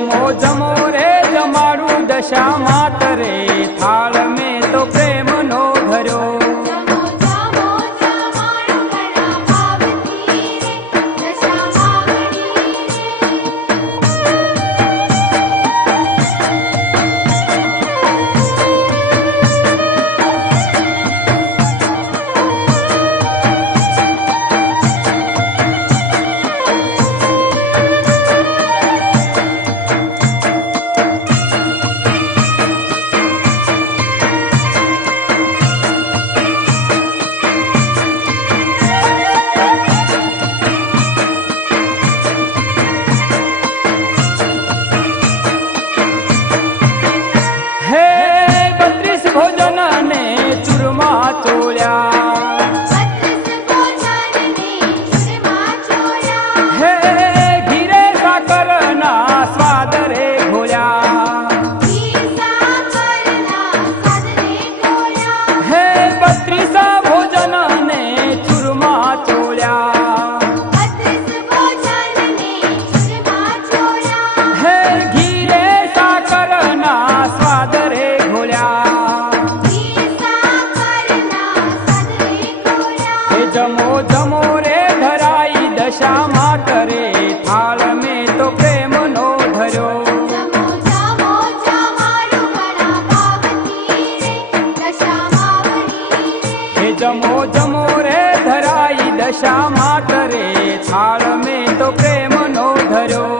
જમો જમો રે જમાડું દશામાં જમો જમો રે ધરાઈ દશામાં કરે થાળ મેં તો પ્રેમનો ધર્યો જમો જમો રે ધરાઈ દશામાં કરે થાળ મેં તો પ્રેમનો ધર્યો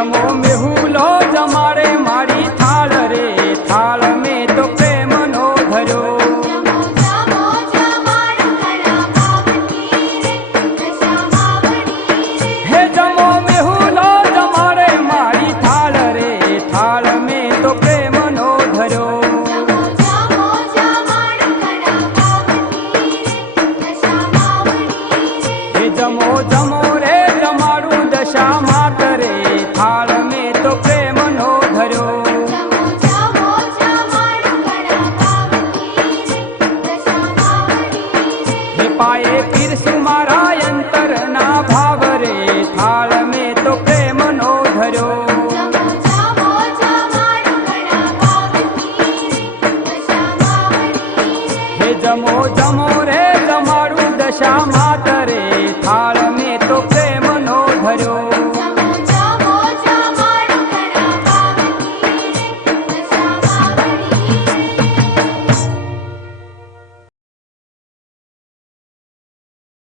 amor meu.